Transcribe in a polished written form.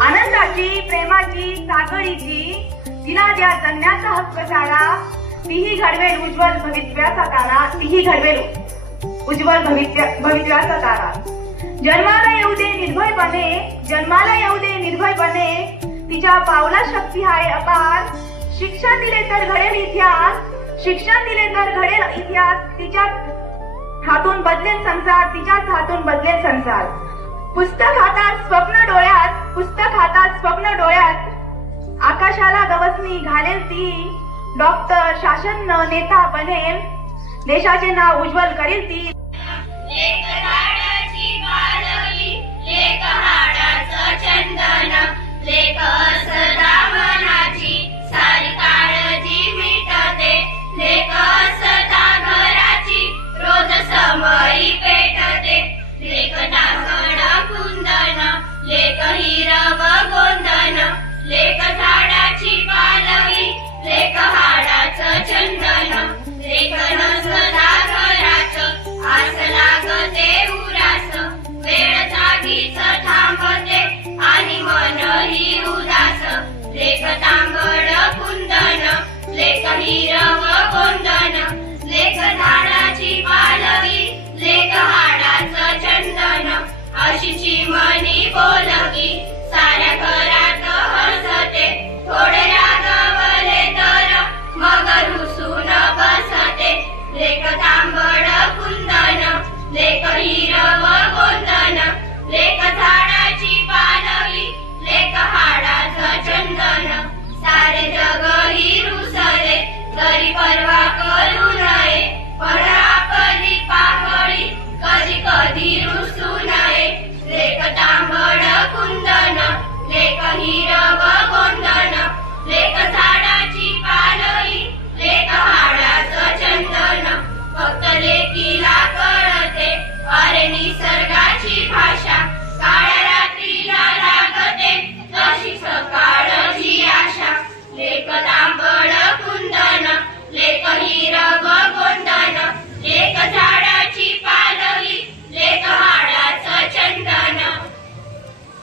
आनंदाची, प्रेमाची, सागरीची, तिला द्या जगण्याचा हक्क सारा, तीही घडवेल उज्ज्वल भवितव्याचा तारा, तीही घडवेल उज्ज्वल भवितव्याचा तारा. जन्माला येऊ दे निर्भयपणे, जन्माला येऊ दे निर्भयपणे, तिच्या पावला शक्ती आहे अपार. शिक्षण दिले तर घडेल इतिहास, शिक्षण दिले तर घडेल इतिहास, तिच्याच हातून बदलेल संसार, तिच्याच हातून बदलेल संसार. पुस्तक हातात स्वप्न डोळ्यात, पुस्तक हातात स्वप्न डोळ्यात, आकाशाला गवसणी घालेल ती. डॉक्टर, शासन नेता बनेल, देशाचे नाव उज्ज्वल करेल ती.